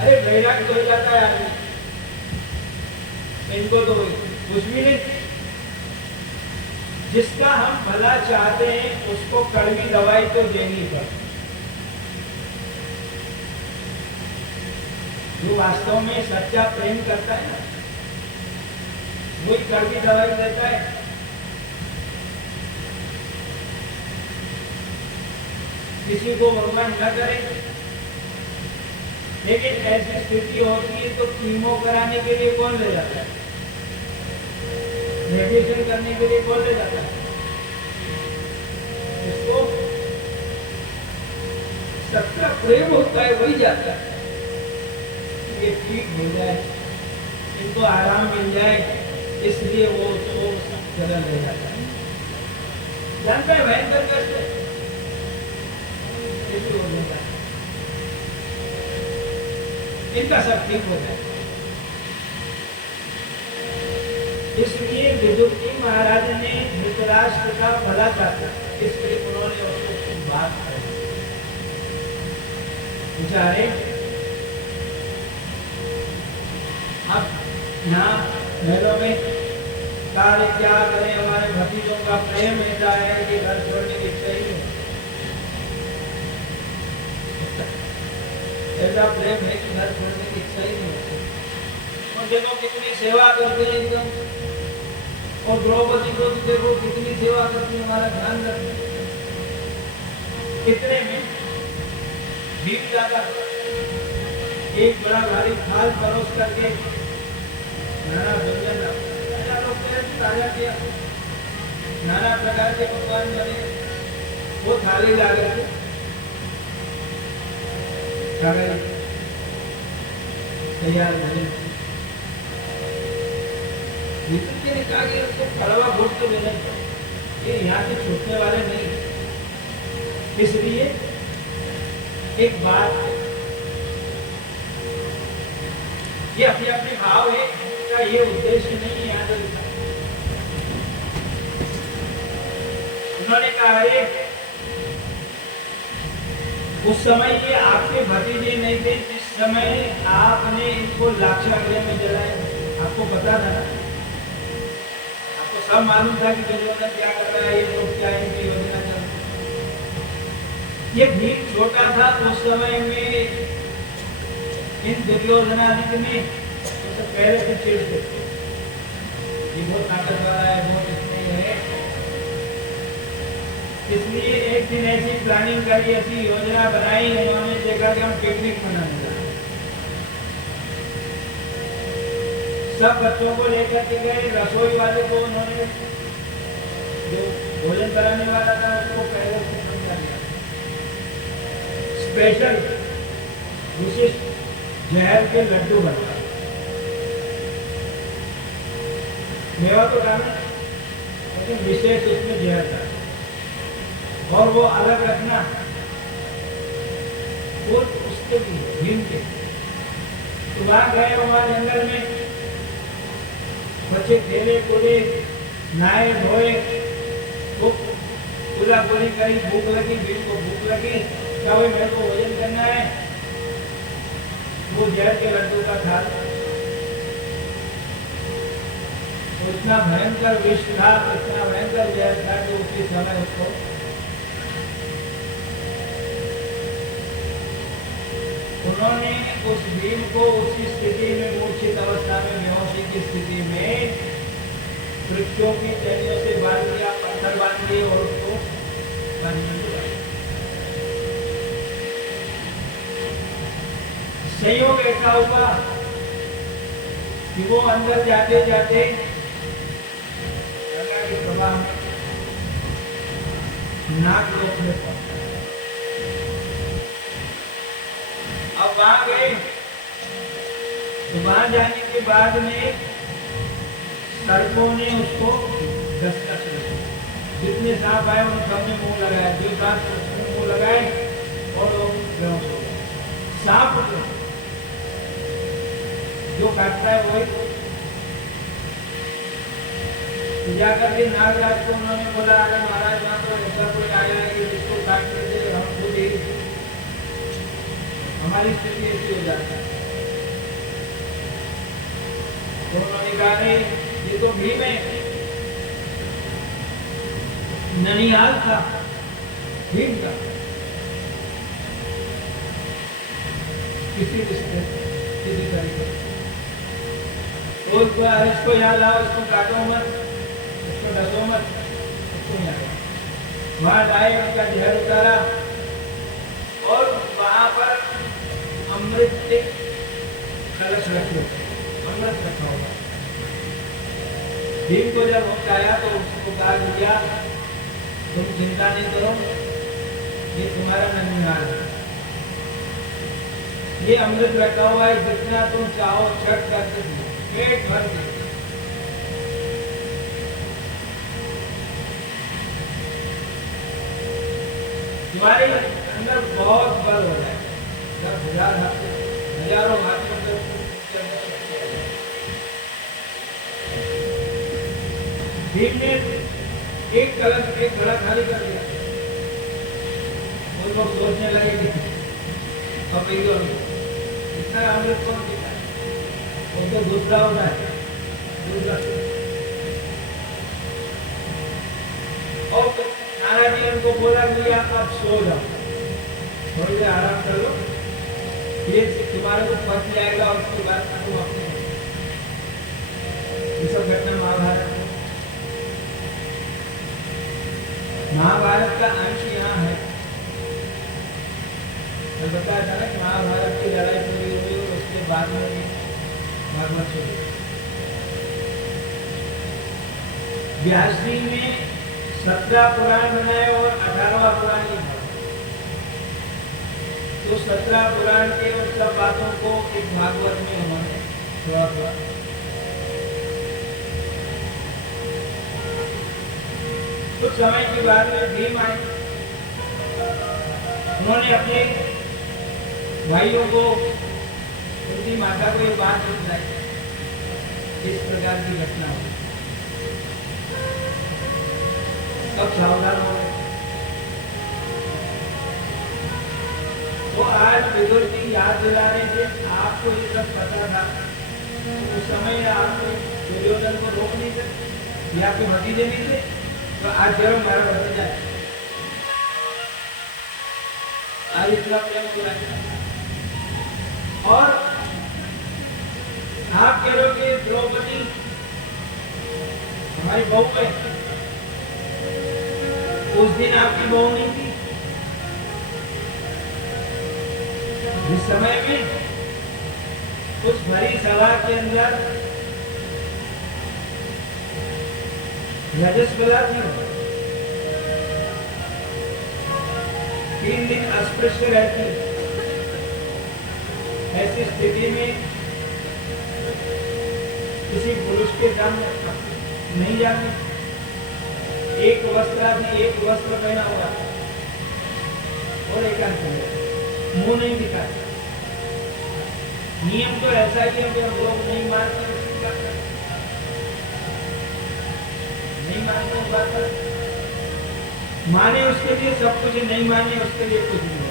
अरे वैराग्य हो जाता है आदमी, इनको तो कुछ भी नहीं। जिसका हम भला चाहते हैं उसको कड़वी दवाई तो देनी पड़ती। जो वास्तव में सच्चा प्रेम करता है ना, वही कड़वी दवाई देता है। किसी को भगवान न करे, लेकिन ऐसी स्थिति होती है तो कीमो कराने के लिए कौन ले जाता है, रेडिएशन करने के लिए कौन ले जाता है? इसको सच्चा प्रेम होता है वही जाता है, ये ठीक हो जाए, इनको आराम मिल जाए, इसलिए वो उसको सब जगह ले जाता है। जानते हैं भयंकर कष्ट है, हो जाता है, इनका सब ठीक हो जाए। इसलिए विदुषी महाराज ने धृतराष्ट्र का भला चाहा, इसलिए उन्होंने उसको कुछ बात कही। बेचारे अब यहाँ महलों में कार्य क्या करें, हमारे भतीजों का प्रेम ऐसा है कि घर छोड़ने की इच्छा ही नहीं, ऐसा प्रेम है कि घर छोड़ने की इच्छा ही नहीं होती। और देखो कितनी सेवा करते हैं एकदम, और द्रौपदी को भी देखो कितनी सेवा करती है, हमारा ध्यान रखते हैं। कितने में भीग जाता, एक बड़ा भारी थाल परोस करके नाना व्यंजन ताजा किया, नाना प्रकार के पकवान बने, वो थाली ला करके तैयार भोजन। ने कहा कि उसको कड़वा घोट के देना, ये यहाँ से छूटने वाले नहीं। इसलिए एक बात, ये अपने अपने भाव है, इसका ये उद्देश्य नहीं है। याद रखना, उन्होंने कहा उस समय ये आपके भतीजे नहीं थे जिस समय आपने इनको लाक्षागृह में जलाया, आपको पता था ना, आपको सब मालूम था कि दुर्योधन क्या कर रहा है, ये लोग क्या इनकी योजना चल रही। ये भीख छोटा था उस समय में, इन दुर्योधनादित्य ने तो पहले से चिढ़ते, ये बहुत ताकत वाला है, बहुत इसमें है। इसलिए एक दिन ऐसी प्लानिंग करी, ऐसी योजना बनाई, उन्होंने देखा कि हम पिकनिक मनाने जा रहे हैं। सब बच्चों को लेकर के गए, रसोई वाले को उन्होंने, जो भोजन कराने वाला था, उसको पहले से समझा दिया। स्पेशल विशिष्ट जहर के लड्डू बनवा, मेवा तो डालना, लेकिन विशेष उसमें जहर था, और वो अलग रखना, और उसके भीम के तो वहां गए, वहां जंगल में बच्चे खेले कूदे, नहाए धोए, वो पूरा पूरी करी, भूख लगी, भीम को भूख लगी, क्या भाई मेरे को भोजन करना है, वो जहर के लड्डू का था, तो इतना भयंकर विष था, इतना भयंकर जहर था कि उसी समय उसको उन्होंने उस भीम को उसी स्थिति में, मूर्छित अवस्था में, बेहोशी की स्थिति में वृक्षों की टहनियों से बांध दिया, पत्थर बांध दिए और उसको संयोग ऐसा हुआ कि वो अंदर जाते जाते गंगा के प्रवाह में नागलोक में पहुंचा। अब वहां गए तो वहां जाने के बाद में सर्पों ने उसको दस्तक लगी, जितने सांप आए उन सब ने मुंह लगाया, जो सांप मुंह लगाए और लोग बेहोश हो गए। सांप जो काटता है वही तो जाकर के नागराज को उन्होंने बोला, अगर महाराज वहां तो ऐसा कोई आया है कि जिसको काट लेते, हम खुद ही हमारी स्थिति ऐसी हो जाती है। तो उन्होंने कहा नहीं, ये तो भीम है, ननिहाल था भीम का, किसी तरीके तो इसको यहाँ लाओ, इसको काटो मत, इसको डसो मत, इसको यहाँ लाओ। वहां लाए, उनका जहर उतारा और वहां पर अमृत के कलश रखे, अमृत रखा होगा। भीम को जब होश आया तो उसको कहा गया, तुम चिंता नहीं करो, ये तुम्हारा ननिहाल है, ये अमृत रखा हुआ है, जितना तुम चाहो छठ करके दो, पेट भर के। तुम्हारे अंदर बहुत बल हो जाए, हजारों हाथियों से भीम ने एक घड़ा खाली कर दिया। वो लोग सोचने लगे कि अब इतना अमृत कौन पीता है, वो तो दूसरा होता है, दूसरा। और नाना जी उनको बोला कि अब सो जाओ, थोड़ी देर आराम कर लो, फिर तुम्हारे को पच जाएगा और उसके बाद तुम अपने। ये सब घटना महाभारत का अंश यहाँ है। मैं बताया था ना कि महाभारत की लड़ाई पूरी हुई और उसके बाद में भागवत शुरू। व्यास जी ने 17 पुराण बनाए और 18वां पुराण ही था। तो 17 पुराण के उन सब बातों को एक भागवत में उन्होंने थोड़ा थोड़ा। कुछ समय के बाद में भीम आए, उन्होंने अपने भाइयों को, उनकी माता को ये बात बताई, इस प्रकार की घटना हुई। सब सावधान हो गए। वो आज विदुर जी याद दिला रहे थे, आपको ये सब पता था, उस समय आप दुर्योधन को रोक नहीं सकते, या आपके भतीजे नहीं थे, तो आज जरूर हमारा भतीजा है, आज इतना प्रेम हो रहा है। और आप कह रहे हो कि द्रौपदी हमारी बहू है, उस दिन आपकी बहू नहीं थी, जिस समय में उस भरी सभा के अंदर रजस्वला थी, 3 दिन अस्पृश्य रहती। ऐसी स्थिति में किसी पुरुष के दम नहीं जाती, एक वस्त्र पहना हुआ और एकांत मुंह नहीं दिखाता। नियम तो ऐसा ही है कि हम लोग नहीं मानते, नहीं मानते बात, माने उसके लिए सब कुछ, नहीं माने उसके लिए कुछ नहीं।